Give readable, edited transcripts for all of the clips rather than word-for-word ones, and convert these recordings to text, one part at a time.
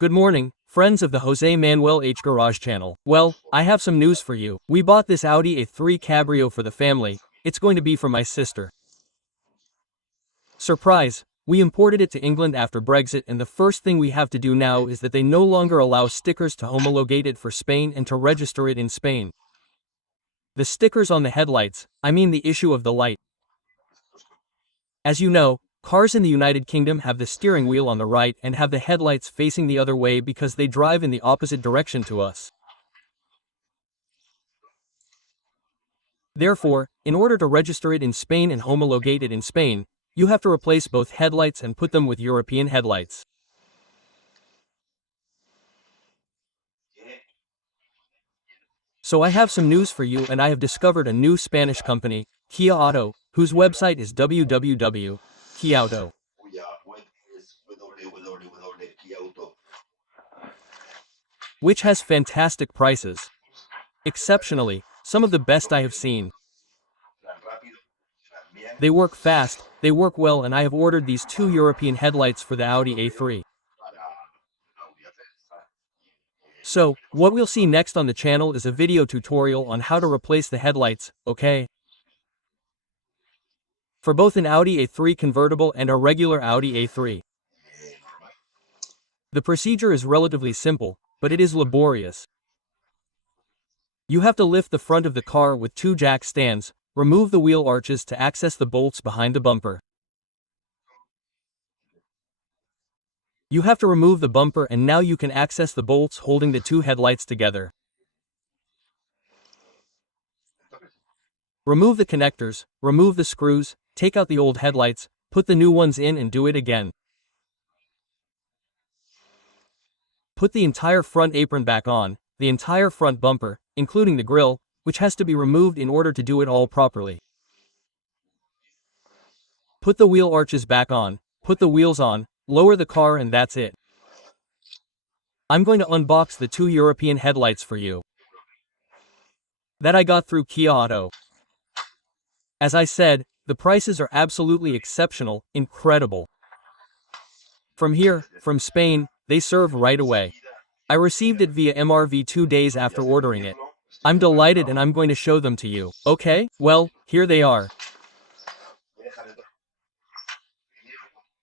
Good morning, friends of the Jose Manuel H Garage channel. Well, I have some news for you. We bought this Audi A3 Cabrio for the family. It's going to be for my sister. Surprise! We imported it to England after Brexit, and the first thing we have to do now is that they no longer allow stickers to homologate it for Spain and to register it in Spain. The stickers on the headlights, I mean the issue of the light. As you know, cars in the United Kingdom have the steering wheel on the right and have the headlights facing the other way because they drive in the opposite direction to us. Therefore, in order to register it in Spain and homologate it in Spain, you have to replace both headlights and put them with European headlights. So I have some news for you, and I have discovered a new Spanish company, Kiauto, whose website is www.kiauto, which has fantastic prices. Exceptionally, some of the best I have seen. They work fast, they work well, and I have ordered these two European headlights for the Audi A3. So, what we'll see next on the channel is a video tutorial on how to replace the headlights, okay? For both an Audi A3 convertible and a regular Audi A3. The procedure is relatively simple, but it is laborious. You have to lift the front of the car with two jack stands, remove the wheel arches to access the bolts behind the bumper. You have to remove the bumper, and now you can access the bolts holding the two headlights together. Remove the connectors, remove the screws, take out the old headlights, put the new ones in and do it again. Put the entire front apron back on, the entire front bumper, including the grille, which has to be removed in order to do it all properly. Put the wheel arches back on, put the wheels on, lower the car, and that's it. I'm going to unbox the two European headlights for you that I got through Kiauto. As I said, the prices are absolutely exceptional, incredible. From here, from Spain, they serve right away. I received it via MRV 2 days after ordering it. I'm delighted, and I'm going to show them to you. Okay, well, here they are.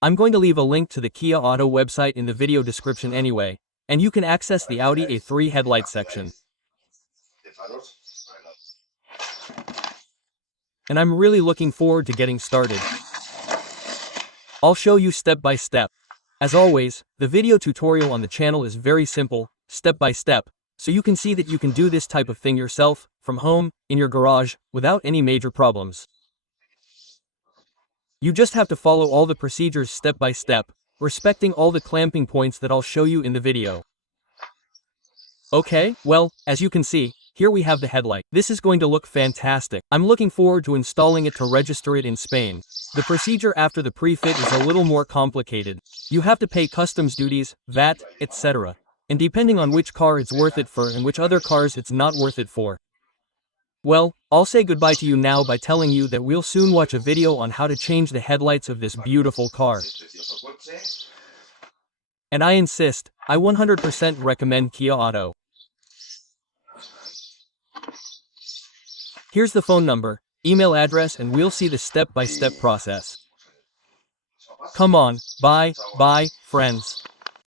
I'm going to leave a link to the Kiauto website in the video description anyway, and you can access the Audi A3 headlight section. And I'm really looking forward to getting started. I'll show you step by step. As always, the video tutorial on the channel is very simple, step by step, so you can see that you can do this type of thing yourself, from home, in your garage, without any major problems. You just have to follow all the procedures step by step, respecting all the clamping points that I'll show you in the video. Okay, well, as you can see, here we have the headlight. This is going to look fantastic. I'm looking forward to installing it to register it in Spain. The procedure after the pre-fit is a little more complicated. You have to pay customs duties, VAT, etc. And depending on which car it's worth it for and which other cars it's not worth it for. Well, I'll say goodbye to you now by telling you that we'll soon watch a video on how to change the headlights of this beautiful car. And I insist, I 100% recommend Kiauto. Here's the phone number, email address, and we'll see the step-by-step process. Come on, bye, friends.